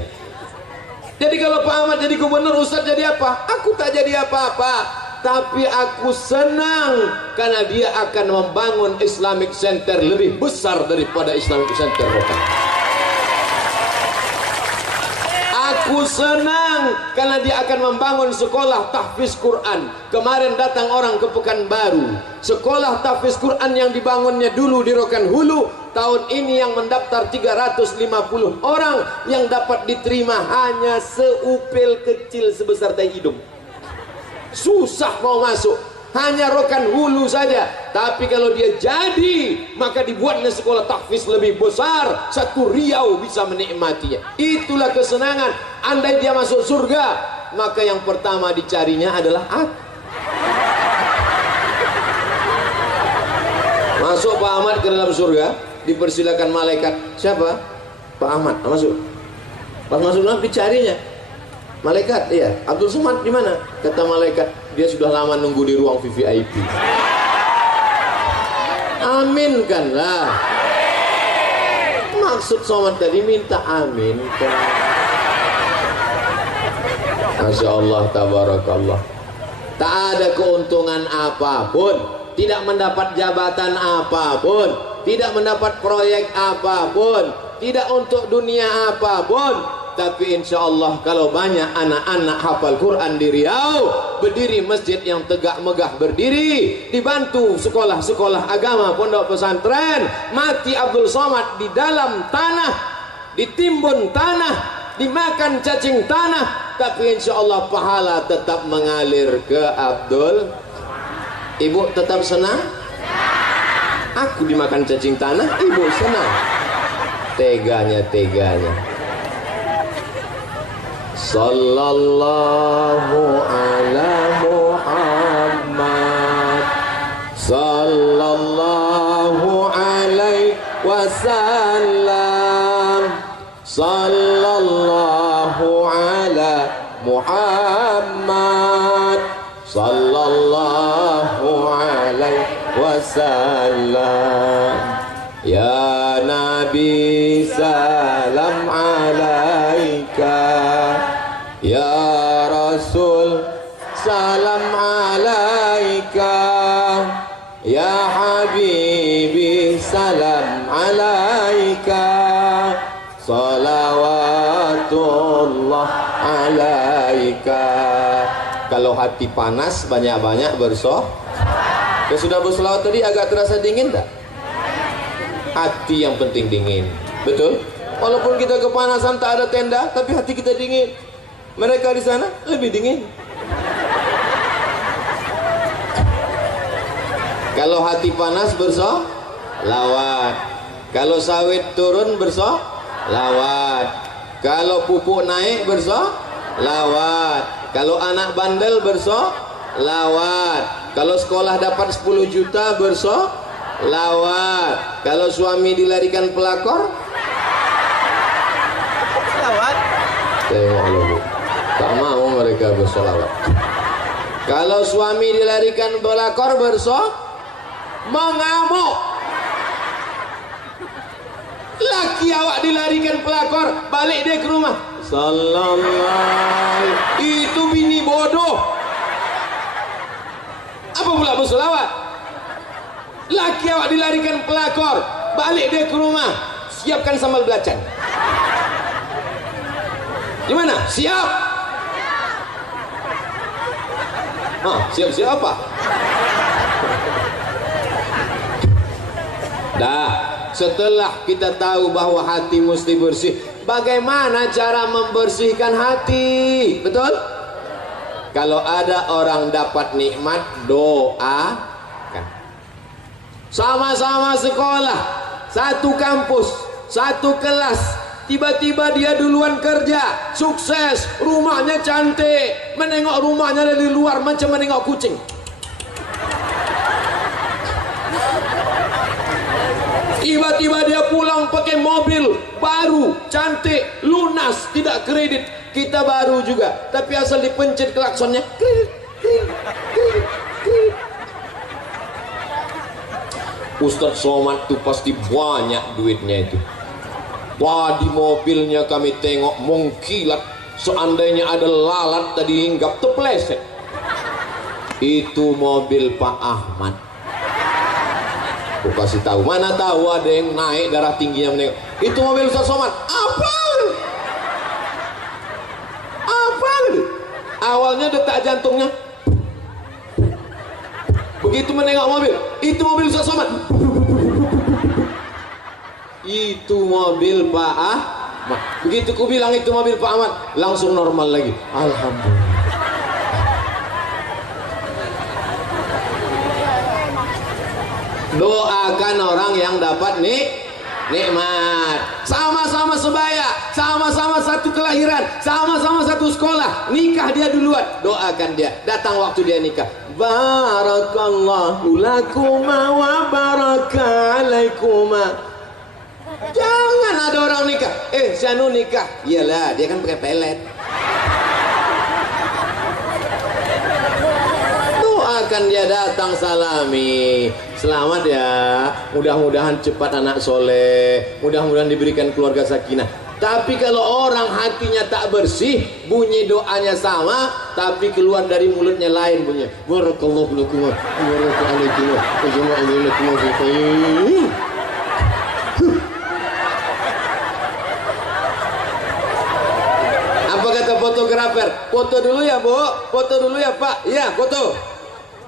Jadi kalau Pak Ahmad jadi gubernur, Ustadz jadi apa? Aku tak jadi apa-apa. Tapi aku senang karena dia akan membangun Islamic Center lebih besar daripada Islamic Center Rokan. Aku senang karena dia akan membangun sekolah tahfiz Quran. Kemarin datang orang ke Pekanbaru. Sekolah tahfiz Quran yang dibangunnya dulu di Rokan Hulu, tahun ini yang mendaftar 350 orang, yang dapat diterima hanya seupil kecil sebesar tai hidung. Susah mau masuk, hanya Rokan Hulu saja. Tapi kalau dia jadi, maka dibuatnya sekolah tahfiz lebih besar, satu Riau bisa menikmatinya. Itulah kesenangan. Andai dia masuk surga, maka yang pertama dicarinya adalah aku. Masuk Pak Ahmad ke dalam surga, dipersilakan malaikat. Siapa? Pak Ahmad. Masuk. Pas masuk dalam dicarinya malaikat. Iya, Abdul Somad di mana? Kata malaikat, dia sudah lama nunggu di ruang VVIP. Aminkanlah. Maksud Somad tadi minta aminkan. Masya Allah, tabarakallah. Tak ada keuntungan apapun, tidak mendapat jabatan apapun, tidak mendapat proyek apapun, tidak untuk dunia apapun. Tapi insya Allah kalau banyak anak-anak hafal Quran di Riau, berdiri masjid yang tegak megah berdiri, dibantu sekolah-sekolah agama, pondok pesantren, mati Abdul Somad di dalam tanah, ditimbun tanah, dimakan cacing tanah, tapi insya Allah pahala tetap mengalir ke Abdul. Ibu tetap senang? Aku dimakan cacing tanah, ibu senang. Teganya. Sallallahu ala Muhammad, sallallahu alaihi wasallam, sallallahu ala Muhammad, sallallahu alaihi wasallam. Ya Nabi salam alaika, ya Rasul salam alaika, ya Habibi salam alaika, salawatullah alaika. Kalau hati panas banyak-banyak bersolawat. Sudah bersolawat tadi agak terasa dingin tak? Hati yang penting dingin, betul? Walaupun kita kepanasan tak ada tenda, tapi hati kita dingin. Mereka di sana lebih dingin. Kalau hati panas bersolawat, kalau sawit turun bersolawat, kalau pupuk naik bersolawat, kalau anak bandel bersolawat, kalau sekolah dapat 10 juta bersolawat, kalau suami dilarikan pelakor selawat. Tak mau mereka bersolawat. Kalau suami dilarikan pelakor mengamuk. Laki awak dilarikan pelakor, balik dia ke rumah. Sallallahu, itu bini bodoh. Apa pula bersolawat? Laki awak dilarikan pelakor, balik dia ke rumah, siapkan sambal belacan. Gimana? Siap? Siap-siap apa? Dah, setelah kita tahu bahwa hati mesti bersih, bagaimana cara membersihkan hati? Betul? Kalau ada orang dapat nikmat, doakan. Sama-sama sekolah, satu kampus, satu kelas, tiba-tiba dia duluan kerja, sukses, rumahnya cantik, menengok rumahnya dari luar macam menengok kucing. Tiba-tiba dia pulang pakai mobil baru, cantik, lunas, tidak kredit. Kita baru juga, tapi asal dipencet klaksonnya, kredit, kredit, kredit, kredit. Ustadz Somad tuh pasti banyak duitnya itu. Wah, di mobilnya kami tengok mengkilat, seandainya ada lalat tadi hinggap terpleset. Itu mobil Pak Ahmad. Aku kasih tahu, mana tahu ada yang naik darah tingginya menengok. Itu mobil Ustadz Somad. Apa? Apa? Awalnya detak jantungnya. Begitu menengok mobil, itu mobil Ustadz Somad. Itu mobil Pak Ahmad. Begitu ku bilang itu mobil Pak Ahmad, langsung normal lagi. Alhamdulillah. Doakan orang yang dapat nikmat. Sama-sama sebaya, sama-sama satu kelahiran, sama-sama satu sekolah, nikah dia duluan, doakan dia. Datang waktu dia nikah, barakallahu lakuma wa barakalaikuma. Jangan ada orang nikah, Syanu nikah, iyalah dia kan pakai pelet. Doakan dia, datang salami, selamat ya, mudah-mudahan cepat anak soleh, mudah-mudahan diberikan keluarga sakinah. Tapi kalau orang hatinya tak bersih, bunyi doanya sama, tapi keluar dari mulutnya lain bunyinya. Barakallahu lakum wa barakalaikum wa jama'alakum fi khair. Apa kata fotografer? Foto dulu ya, Bu. Foto dulu ya, Pak. Iya, foto.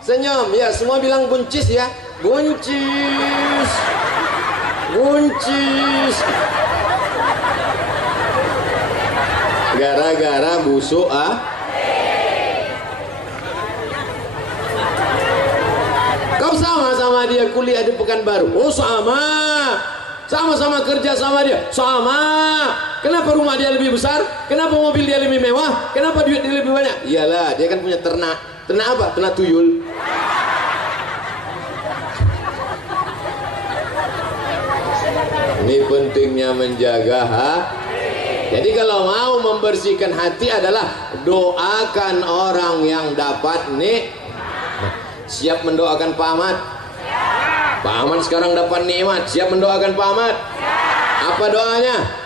Senyum, ya, semua bilang buncis ya. Buncis. Buncis. Gara-gara busuk Kau sama-sama dia kuliah di Pekanbaru. Oh sama. Sama-sama kerja sama dia. Sama. Kenapa rumah dia lebih besar? Kenapa mobil dia lebih mewah? Kenapa duit dia lebih banyak? Iyalah, dia kan punya ternak. Ternak apa? Ternak tuyul. Ini pentingnya menjaga Jadi kalau mau membersihkan hati adalah doakan orang yang dapat nikmat. Siap mendoakan Pak Ahmad? Pak Ahmad sekarang dapat nikmat. Siap mendoakan Pak Ahmad? Apa doanya?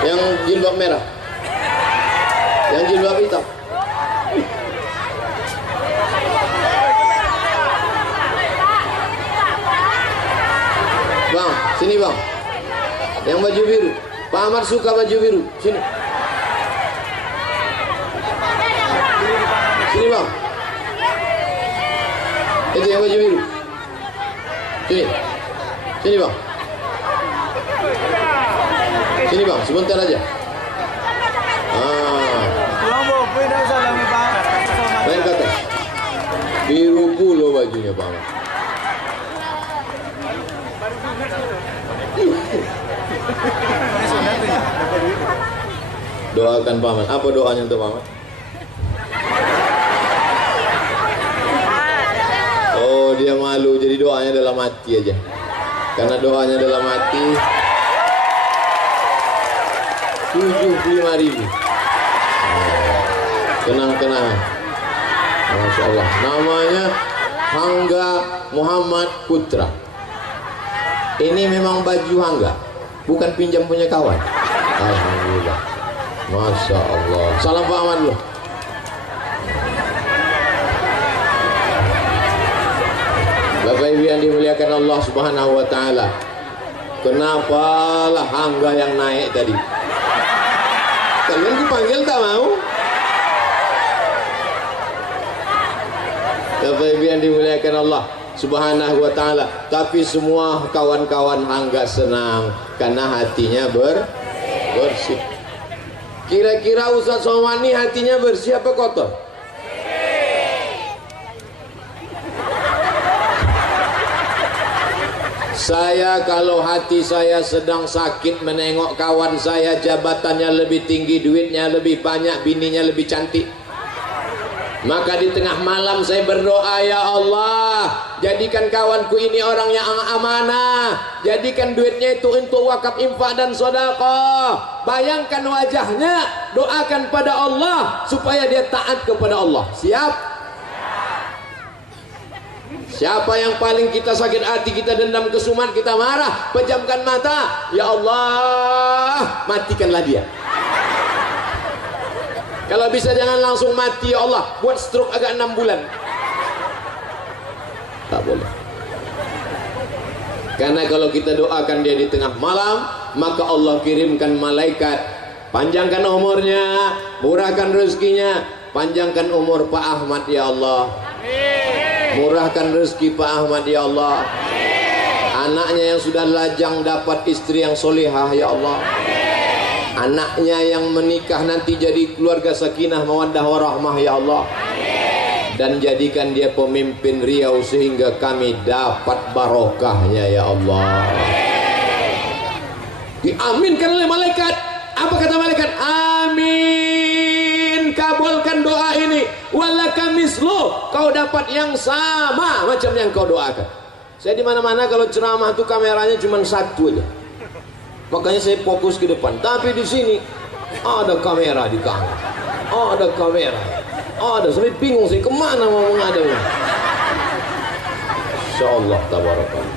Yang jilbab merah, yang jilbab hitam. Bang, sini bang. Yang baju biru. Pak Ahmad suka baju biru. Sini. Sini bang. Itu yang baju biru. Sini. Sini bang. Sini bang, sebentar aja. Main kata. Biru puluh bajunya Pak Ahmad. Doakan Pak Ahmad. Apa doanya untuk Pak Ahmad? Oh, dia malu, jadi doanya dalam hati aja. Karena doanya dalam hati 75.000. Kenang-kenangan. Masya Allah. Namanya Hangga Muhammad Putra. Ini memang baju Hangga, bukan pinjam punya kawan. Alhamdulillah. Masya Allah. Salam Pak Ahmad dulu. Bapak Ibu yang dimuliakan Allah Subhanahu wa taala. Kenapalah Hangga yang naik tadi? Kalian dipanggil tak mau? Bapak Ibu yang dimuliakan Allah, Subhanahu wa ta'ala. Tapi semua kawan-kawan hangga senang karena hatinya bersih. Kira-kira Ustaz Somani hatinya bersih apa kotor? Saya kalau hati saya sedang sakit menengok kawan saya jabatannya lebih tinggi, duitnya lebih banyak, bininya lebih cantik, maka di tengah malam saya berdoa, ya Allah, jadikan kawanku ini orang yang amanah, jadikan duitnya itu untuk wakaf, infak dan sedekah. Bayangkan wajahnya, doakan pada Allah supaya dia taat kepada Allah. Siap? Siapa yang paling kita sakit hati, kita dendam, kesumat, kita marah, pejamkan mata, ya Allah, matikanlah dia. Kalau bisa jangan langsung mati, ya Allah, buat stroke agak 6 bulan. Tak boleh. Karena kalau kita doakan dia di tengah malam, maka Allah kirimkan malaikat, panjangkan umurnya, murahkan rezekinya, panjangkan umur Pak Ahmad ya Allah. Murahkan rezeki Pak Ahmad ya Allah. Anaknya yang sudah lajang dapat istri yang solehah ya Allah. Anaknya yang menikah nanti jadi keluarga sakinah mawaddah warahmah ya Allah. Dan jadikan dia pemimpin Riau sehingga kami dapat barokahnya ya Allah. Diaminkan oleh malaikat. Apa kata malaikat? Amin. Kabulkan doa ini. Walaka mislu, kau dapat yang sama macam yang kau doakan. Saya di mana-mana kalau ceramah tuh kameranya cuma satu aja. Makanya saya fokus ke depan. Tapi di sini ada kamera di kanan. Ada kamera. Ada, sampai bingung saya kemana mau menghadapnya. Insyaallah tabarakallah.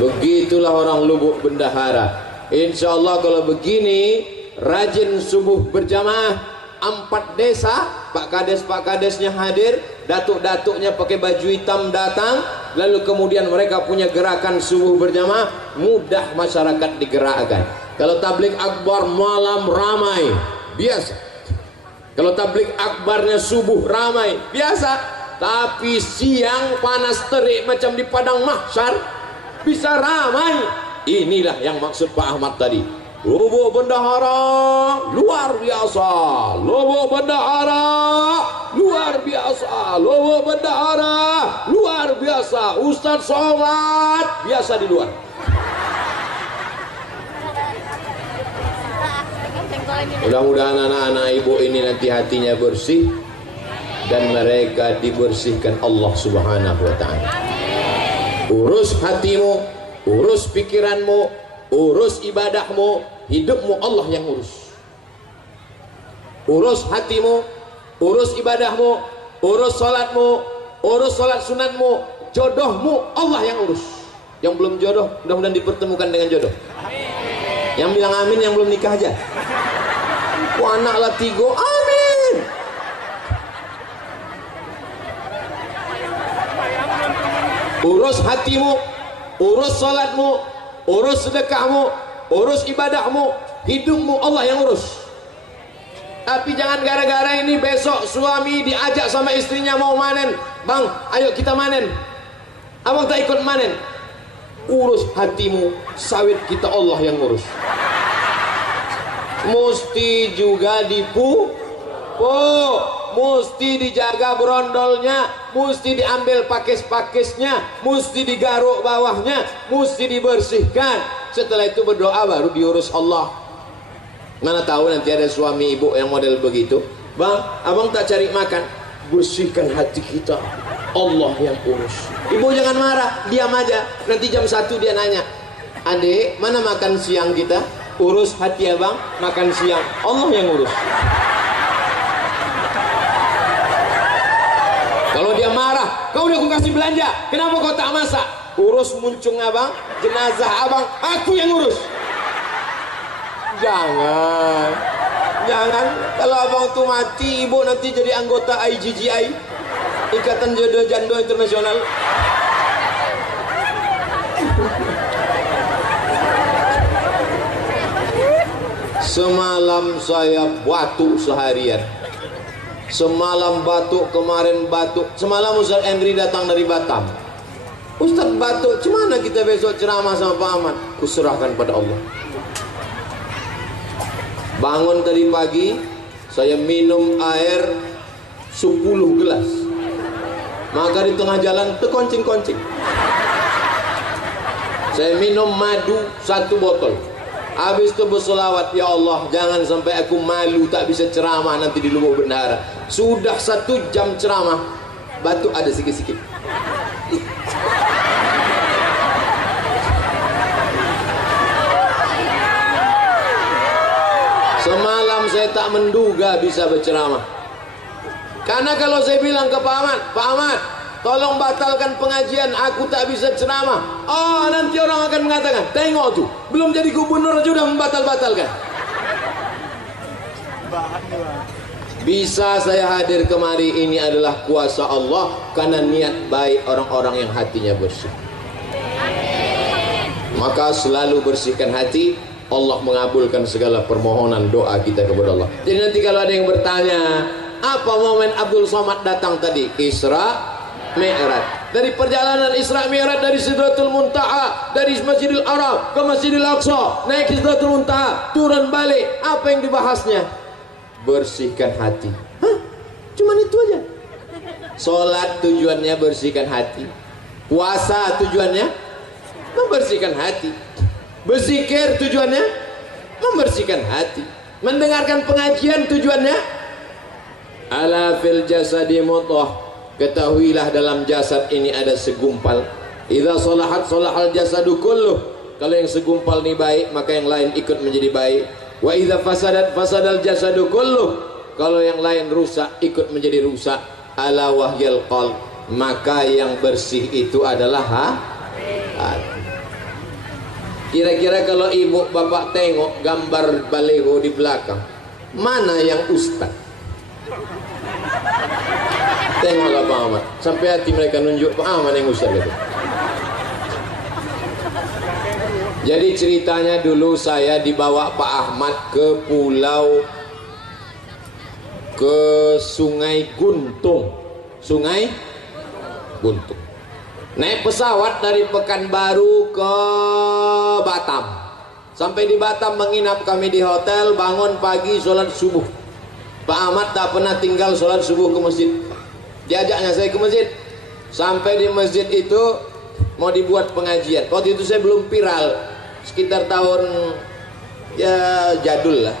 Begitulah orang Lubuk Bendahara. Insyaallah kalau begini rajin subuh berjamaah, 4 desa, Pak Kadesnya hadir, datuk-datuknya pakai baju hitam datang, lalu kemudian mereka punya gerakan subuh berjamaah, mudah masyarakat digerakkan. Kalau tablik akbar malam ramai, biasa. Kalau tablik akbarnya subuh ramai, biasa. Tapi siang panas terik macam di padang mahsyar, bisa ramai. Inilah yang maksud Pak Ahmad tadi. Lubuk Bendahara luar biasa, Lubuk Bendahara luar biasa, Lubuk Bendahara luar biasa. Ustadz Somad biasa di luar. Mudah-mudahan anak-anak ibu ini nanti hatinya bersih dan mereka dibersihkan Allah Subhanahu wa ta'ala. Urus hatimu, urus pikiranmu, urus ibadahmu, hidupmu Allah yang urus. Urus hatimu, urus ibadahmu, urus salatmu, urus salat sunatmu, jodohmu Allah yang urus. Yang belum jodoh mudah-mudahan dipertemukan dengan jodoh. Yang bilang amin yang belum nikah aja. Wah, anak lah 3, amin. Urus hatimu, urus salatmu, urus sedekahmu, urus ibadahmu, hidupmu Allah yang urus. Tapi jangan gara-gara ini besok suami diajak sama istrinya mau manen, bang ayo kita manen, abang tak ikut manen. Urus hatimu, sawit kita Allah yang urus. Mesti juga mesti dijaga brondolnya, mesti diambil pakis-pakisnya, mesti digaruk bawahnya, mesti dibersihkan. Setelah itu berdoa baru diurus Allah. Mana tahu nanti ada suami ibu yang model begitu, bang abang tak cari makan, bersihkan hati kita, Allah yang urus. Ibu jangan marah, diam aja. Nanti jam 1 dia nanya, adik mana makan siang kita? Urus hati abang, makan siang Allah yang urus. Kalau dia marah, kau udah aku kasih belanja, kenapa kau tak masak? Urus muncung abang, jenazah abang, aku yang urus. Jangan, kalau abang tuh mati, ibu nanti jadi anggota IGGI, Ikatan Jodoh Jando Internasional. Semalam saya batuk seharian. Semalam batuk, kemarin batuk. Semalam Ustaz Henry datang dari Batam. Ustaz batuk, gimana kita besok ceramah sama Pak Ahmad? Kuserahkan pada Allah. Bangun tadi pagi, saya minum air 10 gelas. Maka di tengah jalan terkoncing-koncing. Saya minum madu 1 botol. Habis itu bersolawat, ya Allah, jangan sampai aku malu tak bisa ceramah nanti di Lubuk Bendahara. Sudah 1 jam ceramah, batuk ada sikit-sikit. Semalam saya tak menduga bisa berceramah. Karena kalau saya bilang ke Pak Ahmad, tolong batalkan pengajian, aku tak bisa ceramah. Oh, nanti orang akan mengatakan, tengok tuh, belum jadi gubernur aja udah membatal-batalkan. Bisa saya hadir kemari ini adalah kuasa Allah, karena niat baik orang-orang yang hatinya bersih. Maka selalu bersihkan hati, Allah mengabulkan segala permohonan doa kita kepada Allah. Jadi nanti kalau ada yang bertanya, apa momen Abdul Somad datang tadi? Isra Mi'raj. Dari perjalanan Isra Mi'raj dari Sidratul Muntaha, dari Masjidil Haram ke Masjidil Aqsa, naik ke Sidratul Muntaha, turun balik. Apa yang dibahasnya? Bersihkan hati. Hah? Cuman itu aja. Salat tujuannya bersihkan hati. Puasa tujuannya membersihkan hati. Berzikir tujuannya membersihkan hati. Mendengarkan pengajian tujuannya ala fil jasadi mudghah. Ketahuilah dalam jasad ini ada segumpal. Idza salahat salahal jasadu kulluh. Kalau yang segumpal ini baik, maka yang lain ikut menjadi baik. Wa idza fasadat fasadal jasadu kulluh. Kalau yang lain rusak, ikut menjadi rusak. Ala wahyal qalb. Maka yang bersih itu adalah hati. Kira-kira kalau ibu bapak tengok gambar baliho di belakang, mana yang ustaz? Tengoklah Pak Ahmad, sampai hati mereka nunjuk Pak Ahmad yang ustaz gitu. Jadi ceritanya dulu saya dibawa Pak Ahmad ke Sungai Guntung. Sungai Guntung. Naik pesawat dari Pekanbaru ke Batam. Sampai di Batam menginap kami di hotel, bangun pagi sholat subuh. Pak Ahmad tak pernah tinggal sholat subuh ke masjid. Diajaknya saya ke masjid. Sampai di masjid itu mau dibuat pengajian. Waktu itu saya belum viral, sekitar tahun ya jadul lah.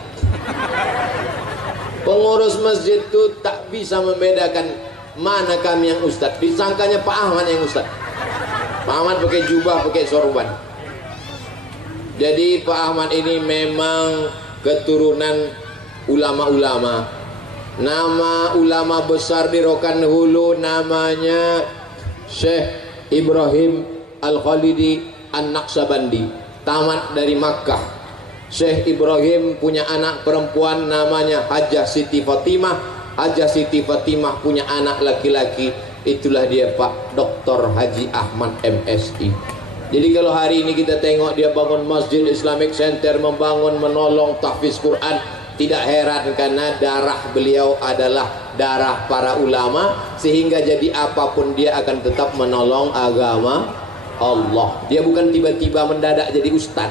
Pengurus masjid itu tak bisa membedakan mana kami yang ustaz. Disangkanya Pak Ahmad yang ustaz. Pak Ahmad pakai jubah, pakai sorban. Jadi Pak Ahmad ini memang keturunan ulama-ulama. Nama ulama besar di Rokan Hulu namanya Syekh Ibrahim Al-Khalidi An-Naqsabandi. Tamat dari Makkah. Syekh Ibrahim punya anak perempuan namanya Hajjah Siti Fatimah. Hajjah Siti Fatimah punya anak laki-laki, itulah dia Pak Dr. Haji Ahmad MSI. Jadi kalau hari ini kita tengok dia bangun Masjid Islamic Center, membangun, menolong, tahfiz Quran, tidak heran karena darah beliau adalah darah para ulama, sehingga jadi apapun dia akan tetap menolong agama Allah. Dia bukan tiba-tiba mendadak jadi ustaz.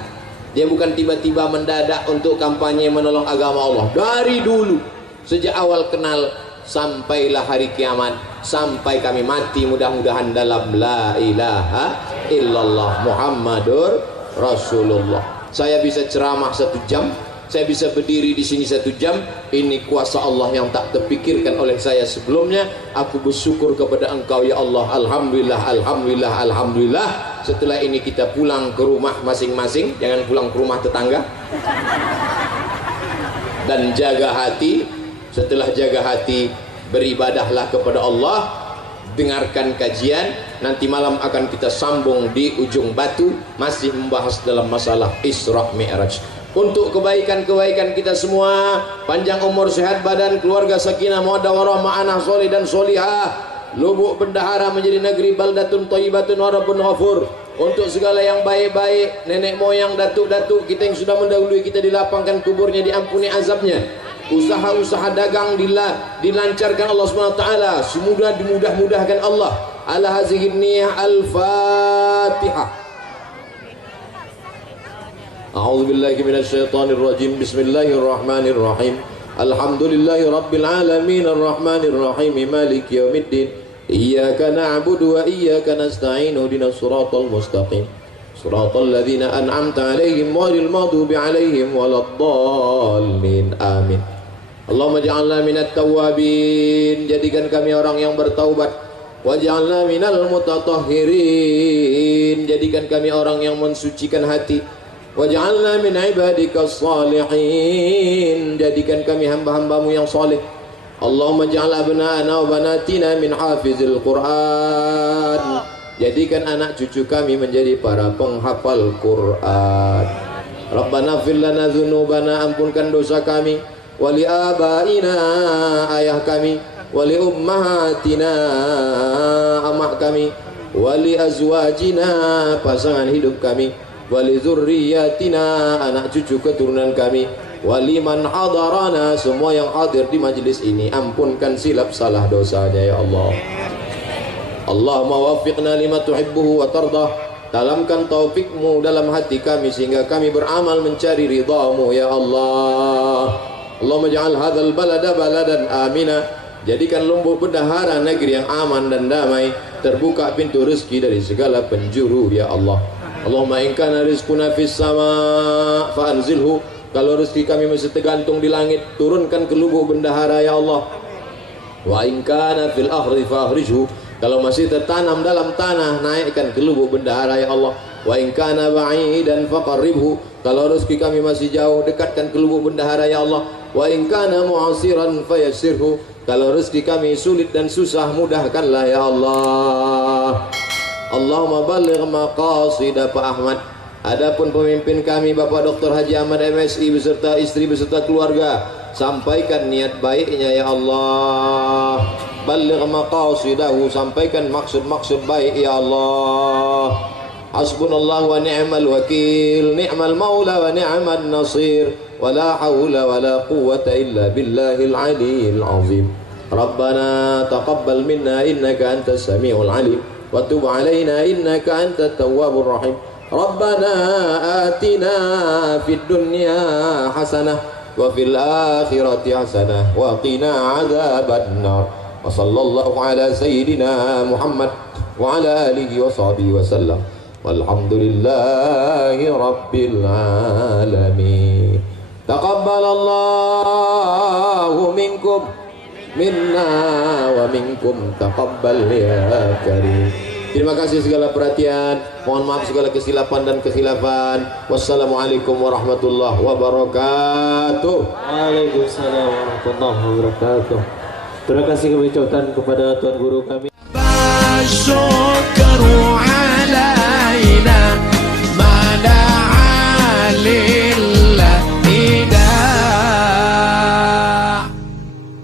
Dia bukan tiba-tiba mendadak untuk kampanye menolong agama Allah. Dari dulu, sejak awal kenal sampailah hari kiamat, sampai kami mati mudah-mudahan dalam la ilaha illallah Muhammadur Rasulullah. Saya bisa ceramah 1 jam, saya bisa berdiri di sini 1 jam. Ini kuasa Allah yang tak terpikirkan oleh saya sebelumnya. Aku bersyukur kepada Engkau ya Allah. Alhamdulillah, alhamdulillah, alhamdulillah. Setelah ini kita pulang ke rumah masing-masing, jangan pulang ke rumah tetangga. Dan jaga hati. Setelah jaga hati, beribadahlah kepada Allah, dengarkan kajian. Nanti malam akan kita sambung di Ujung Batu, masih membahas dalam masalah Isra Mi'raj. Untuk kebaikan-kebaikan kita semua, panjang umur, sehat badan, keluarga sakinah mawaddah warahmah, anak soleh dan solihah, Lubuk Bendahara menjadi negeri baldatun thayyibatun wa rabbun ghafur. Untuk segala yang baik-baik, nenek moyang, datuk-datuk kita yang sudah mendahului kita, dilapangkan kuburnya, diampuni azabnya. Usaha-usaha dagang dilancarkan Allah SWT, semudah dimudah-mudahkan Allah. على هذه النية. الفاتحة. أعوذ بالله من الشيطان الرجيم. بسم الله الرحمن الرحيم. الحمد لله رب العالمين الرحمن الرحيم مالك يوم الدين. إياك نعبد وإياك نستعين اهدنا الصراط المستقيم صراط الذين أنعمت عليهم غير المغضوب عليهم ولا الضالين. Amin. Allahumma ja'alna minat tawwabin, jadikan kami orang yang bertaubat. Waj'alna minal mutatahhirin, jadikan kami orang yang mensucikan hati. Waj'alna min ibadikas salihin, jadikan kami hamba-hambamu yang saleh. Allahumma ja'al abna'ana wa banatina min hafizil Qur'an, jadikan anak cucu kami menjadi para penghafal Quran. Rabbana fir lana dzunubana, ampunkan dosa kami. Wali abaina, ayah kami. Wali ummahatina, amak kami. Wali azwajina, pasangan hidup kami. Wali zurriyatina, anak cucu keturunan kami. Wali man hadarana, semua yang hadir di majlis ini, ampunkan silap salah dosanya ya Allah. Allahumma wafiqna lima tuhibbuhu wa tardah, dalamkan taufikmu dalam hati kami sehingga kami beramal mencari ridhamu ya Allah. Allahumma ja'al hadzal balada baladan amina, jadikan Lumbuk bendahara negeri yang aman dan damai, terbuka pintu rezeki dari segala penjuru ya Allah. Allahumma in kana rizquna fis sama' fa anzilhu, kalau rezeki kami masih tergantung di langit, turunkan ke Lubuk bendahara ya Allah. Wa in kana fil ardi fa akhrijhu, kalau masih tertanam dalam tanah, naikkan ke Lubuk bendahara ya Allah. Wa in kana ba'idan faqarribhu, kalau rezeki kami masih jauh, dekatkan ke Lubuk bendahara ya Allah. Wa in kana mu'asiran fayassirhu, kalau rezeki kami sulit dan susah, mudahkanlah ya Allah. Allahumma balligh maqasida Pak Ahmad. Adapun pemimpin kami Bapak Dr. Haji Ahmad MSI beserta istri beserta keluarga, sampaikan niat baiknya ya Allah. Balligh maqasidahu, sampaikan maksud-maksud baik ya Allah. Hasbunallah wa ni'mal wakil, ni'mal maula wa ni'mal nasir, wa la hawla wa la quwwata illa billahil aliyyil azim. Rabbana taqabbal minna innaka antas samiul alim, wa tub alaina innaka antat tawwabur rahim. Rabbana atina fid dunya hasanah wa fil akhirati hasanah wa qina adzaban nar. Wa sallallahu ala sayyidina Muhammad wa ala alihi wa sahbihi wa sallam. Walhamdulillahi rabbil alamin. Taqabbalallahu minkum minna wa minkum taqabbal ya karim. Terima kasih segala perhatian. Mohon maaf segala kesilapan dan kekhilafan. Wassalamualaikum warahmatullahi wabarakatuh. Waalaikumsalam warahmatullahi wabarakatuh. Terima kasih kami ucapkan kepada Tuan Guru kami.